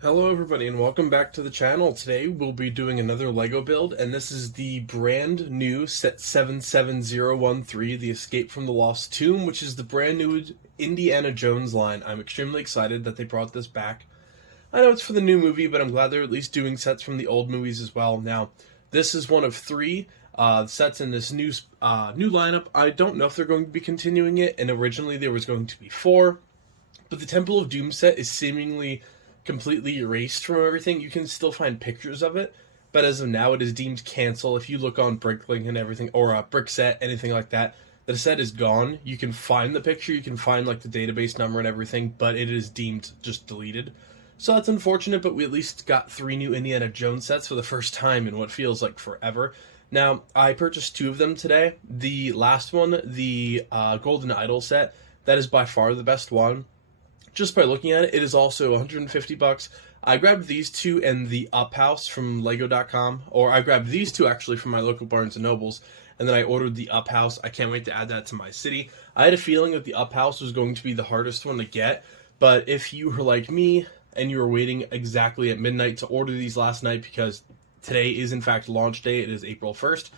Hello everybody and welcome back to the channel. Today we'll be doing another LEGO build, and this is the brand new set 77013, the Escape from the Lost Tomb, which is the brand new Indiana Jones line. I'm extremely excited that they brought this back. I know it's for the new movie, but I'm glad they're at least doing sets from the old movies as well. Now, this is one of three sets in this new lineup. I don't know if they're going to be continuing it, and originally there was going to be four, but the Temple of Doom set is seemingly completely erased from everything. You can still find pictures of it, but as of now, it is deemed cancel. If you look on Bricklink and everything, or Brickset, anything like that, the set is gone. You can find the picture, you can find like the database number and everything, but it is deemed just deleted. So that's unfortunate, but we at least got three new Indiana Jones sets for the first time in what feels like forever. Now, I purchased two of them today. The last one, the Golden Idol set, that is by far the best one. Just by looking at it, it is also 150 bucks. I grabbed these two and the Up House from Lego.com, or I grabbed these two actually from my local Barnes & Nobles, and then I ordered the Up House. I can't wait to add that to my city. I had a feeling that the Up House was going to be the hardest one to get, but if you were like me and you were waiting exactly at midnight to order these last night, because today is in fact launch day, it is April 1st,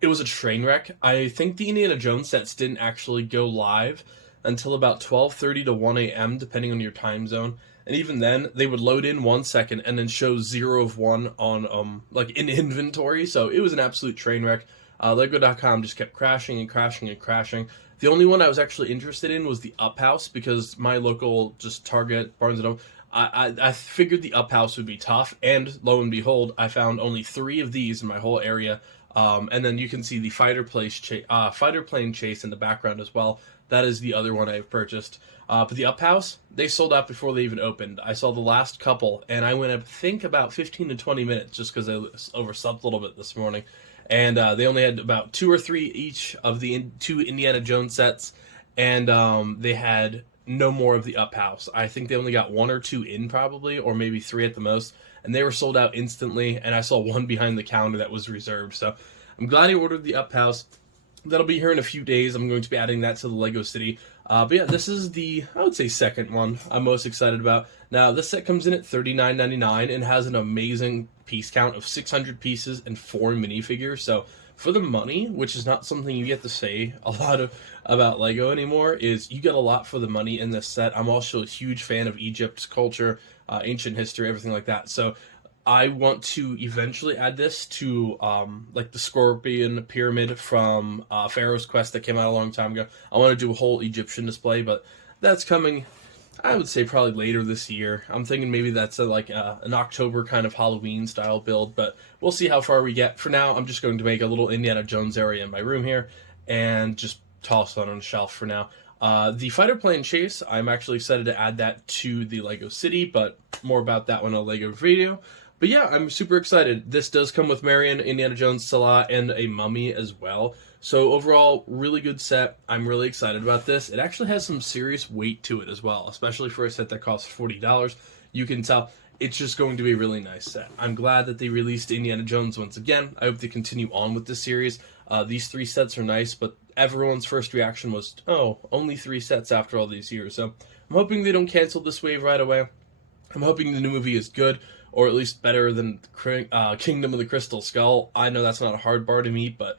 it was a train wreck. I think the Indiana Jones sets didn't actually go live until about 12:30 to 1 a.m. depending on your time zone, and even then they would load in 1 second and then show 0 of 1 on like in inventory. So it was an absolute train wreck. Lego.com just kept crashing and crashing and crashing. The only one I was actually interested in was the Up House, because my local just Target, Barnes & Noble, I figured the Up House would be tough, and lo and behold, I found only three of these in my whole area. And then you can see the fighter plane chase in the background as well. That is the other one I've purchased. But the Up House, they sold out before they even opened. I saw the last couple, and I went, I think, about 15 to 20 minutes just because I overslept a little bit this morning. And they only had about 2 or 3 each of the two Indiana Jones sets, and they had no more of the Up House. I think they only got 1 or 2 in probably, or maybe 3 at the most, and they were sold out instantly, and I saw one behind the counter that was reserved. So I'm glad I ordered the Up House. That'll be here in a few days. I'm going to be adding that to the Lego City. But yeah, this is the, I would say, second one I'm most excited about. Now, this set comes in at $39.99 and has an amazing piece count of 600 pieces and 4 minifigures. So for the money, which is not something you get to say a lot about Lego anymore, is you get a lot for the money in this set. I'm also a huge fan of Egypt's culture, ancient history, everything like that. So I want to eventually add this to like the Scorpion Pyramid from Pharaoh's Quest that came out a long time ago. I want to do a whole Egyptian display, but that's coming, I would say, probably later this year. I'm thinking maybe that's an October kind of Halloween style build, but we'll see how far we get. For now, I'm just going to make a little Indiana Jones area in my room here and just toss that on a shelf for now. The fighter plane chase, I'm actually excited to add that to the Lego City, but more about that one in a Lego video. But yeah, I'm super excited. This does come with Marion, Indiana Jones, Salah, and a mummy as well. So overall, really good set. I'm really excited about this. It actually has some serious weight to it as well, especially for a set that costs $40. You can tell it's just going to be a really nice set. I'm glad that they released Indiana Jones once again. I hope they continue on with this series. These 3 sets are nice, but everyone's first reaction was, oh, only 3 sets after all these years. So I'm hoping they don't cancel this wave right away. I'm hoping the new movie is good, or at least better than Kingdom of the Crystal Skull. I know that's not a hard bar to meet, but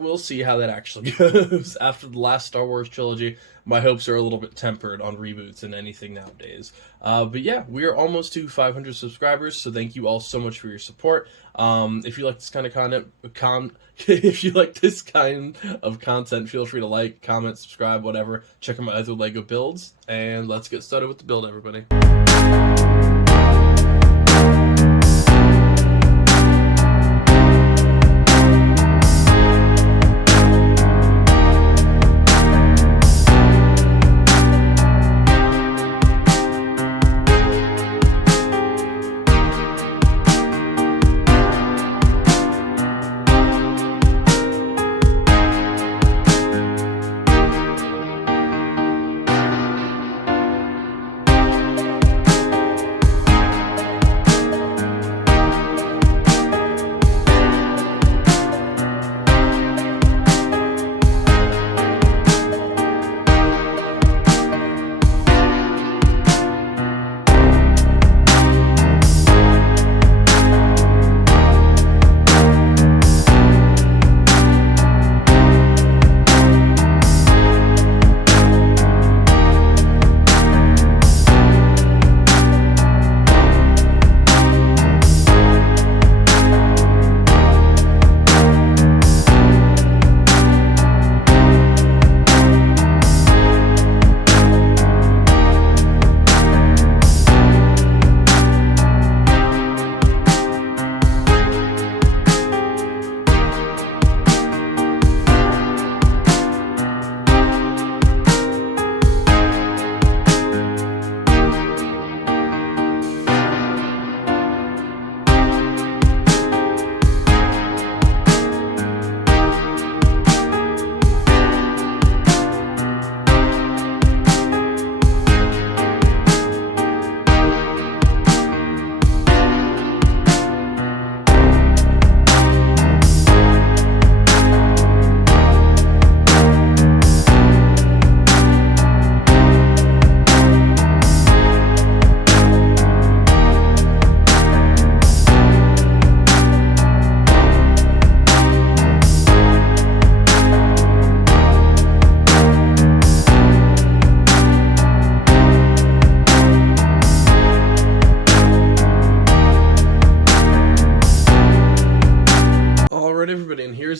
we'll see how that actually goes. After the last Star Wars trilogy, my hopes are a little bit tempered on reboots and anything nowadays. But yeah, we are almost to 500 subscribers, so thank you all so much for your support. If you like this kind of if you like this kind of content, feel free to like, comment, subscribe, whatever. Check out my other Lego builds, and let's get started with the build, everybody.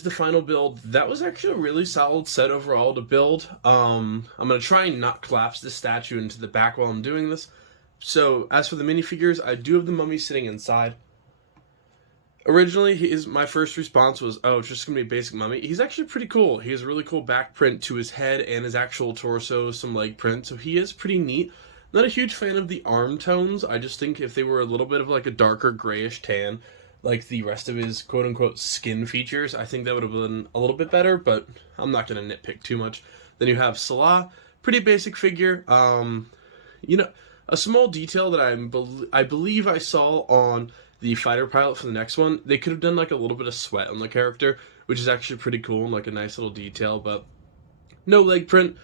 here's the final build. That was actually a really solid set overall to build. I'm going to try and not collapse this statue into the back while I'm doing this. So, as for the minifigures, I do have the mummy sitting inside. Originally, my first response was, oh, it's just going to be a basic mummy. He's actually pretty cool. He has a really cool back print to his head and his actual torso, some leg print, so he is pretty neat. Not a huge fan of the arm tones. I just think if they were a little bit of like a darker grayish tan, like the rest of his quote-unquote skin features, I think that would have been a little bit better, but I'm not going to nitpick too much. Then you have Salah, pretty basic figure. You know, a small detail that I believe I saw on the fighter pilot for the next one, they could have done like a little bit of sweat on the character, which is actually pretty cool and like a nice little detail, but no leg print,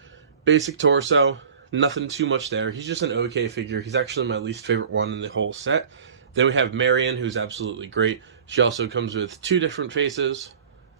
basic torso, nothing too much there. He's just an okay figure. He's actually my least favorite one in the whole set. Then we have Marion, who's absolutely great. She also comes with 2 different faces.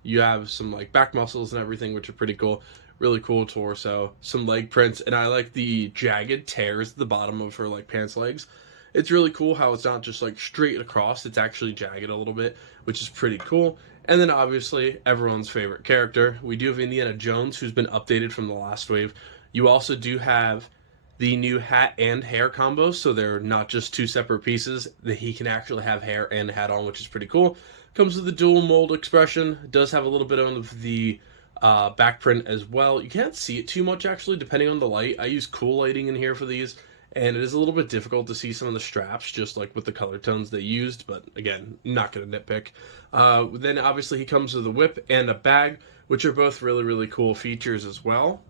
You have some like back muscles and everything, which are pretty cool. Really cool torso, some leg prints, and I like the jagged tears at the bottom of her like pants legs. It's really cool how it's not just like straight across, it's actually jagged a little bit, which is pretty cool. And then obviously everyone's favorite character, we do have Indiana Jones, who's been updated from the last wave. You also do have the new hat and hair combos, so they're not just 2 separate pieces, that he can actually have hair and hat on, which is pretty cool. Comes with the dual mold expression, does have a little bit of the back print as well. You can't see it too much actually, depending on the light. I use cool lighting in here for these, and it is a little bit difficult to see some of the straps, just like with the color tones they used, but again, not going to nitpick. Then obviously he comes with a whip and a bag, which are both really, really cool features as well.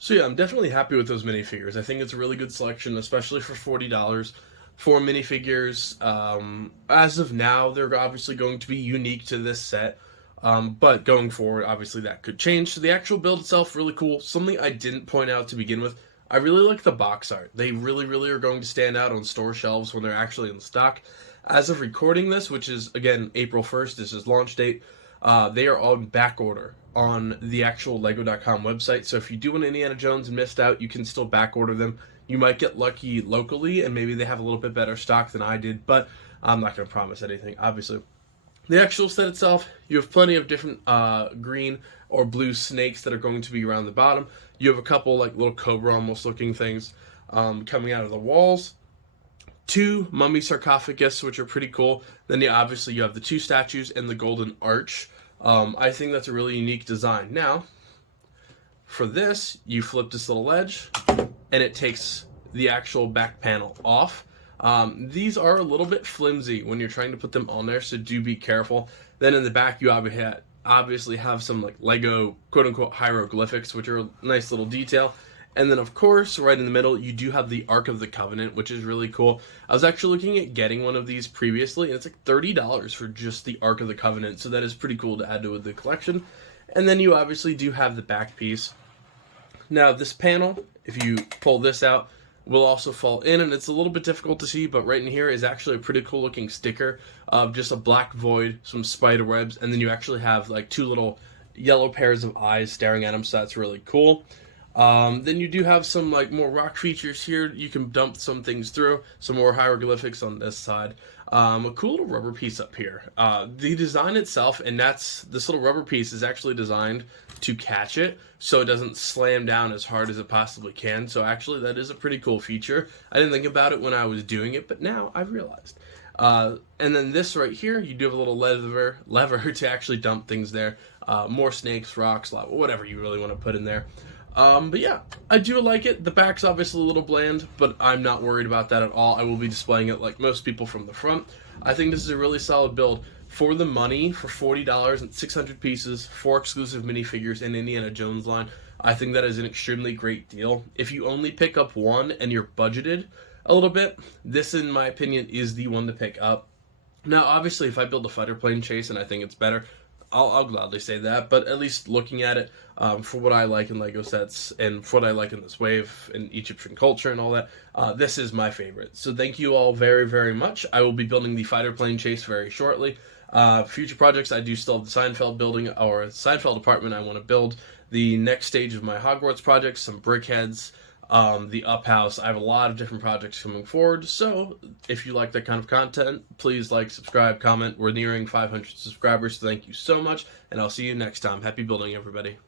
So yeah, I'm definitely happy with those minifigures. I think it's a really good selection, especially for $40 for minifigures. As of now, they're obviously going to be unique to this set, but going forward, obviously that could change. So the actual build itself, really cool. Something I didn't point out to begin with, I really like the box art. They really, really are going to stand out on store shelves when they're actually in stock. As of recording this, which is, again, April 1st, this is launch date, they are on back order on the actual Lego.com website. So if you do want Indiana Jones and missed out, you can still back order them. You might get lucky locally, and maybe they have a little bit better stock than I did, but I'm not going to promise anything, obviously. The actual set itself, you have plenty of different green or blue snakes that are going to be around the bottom. You have a couple like little cobra almost looking things coming out of the walls. 2 mummy sarcophagus, which are pretty cool. Then obviously you have the 2 statues and the golden arch. I think that's a really unique design. Now, for this, you flip this little ledge, and it takes the actual back panel off. These are a little bit flimsy when you're trying to put them on there, so do be careful. Then in the back, you obviously have some like Lego quote-unquote hieroglyphics, which are a nice little detail. And then, of course, right in the middle, you do have the Ark of the Covenant, which is really cool. I was actually looking at getting one of these previously, and it's like $30 for just the Ark of the Covenant, so that is pretty cool to add to the collection. And then you obviously do have the back piece. Now, this panel, if you pull this out, will also fall in, and it's a little bit difficult to see, but right in here is actually a pretty cool looking sticker of just a black void, some spider webs, and then you actually have like 2 little yellow pairs of eyes staring at him, so that's really cool. Then you do have some like more rock features here. You can dump some things through, some more hieroglyphics on this side. A cool little rubber piece up here. The design itself, and this little rubber piece is actually designed to catch it so it doesn't slam down as hard as it possibly can. So actually that is a pretty cool feature. I didn't think about it when I was doing it, but now I've realized. And then this right here, you do have a little lever to actually dump things there. More snakes, rocks, lava, whatever you really want to put in there. But yeah, I do like it. The back's obviously a little bland, but I'm not worried about that at all. I will be displaying it like most people from the front. I think this is a really solid build. For the money, for $40 and 600 pieces, 4 exclusive minifigures in Indiana Jones line, I think that is an extremely great deal. If you only pick up one and you're budgeted a little bit, this, in my opinion, is the one to pick up. Now, obviously, if I build a fighter plane chase and I think it's better, I'll gladly say that, but at least looking at it, for what I like in LEGO sets and for what I like in this wave and Egyptian culture and all that, this is my favorite. So thank you all very, very much. I will be building the fighter plane chase very shortly. Future projects, I do still have the Seinfeld building, or Seinfeld apartment I want to build. The next stage of my Hogwarts projects, some brickheads, the Up House. I have a lot of different projects coming forward, so if you like that kind of content, please like, subscribe, comment. We're nearing 500 subscribers, so thank you so much, and I'll see you next time. Happy building, everybody.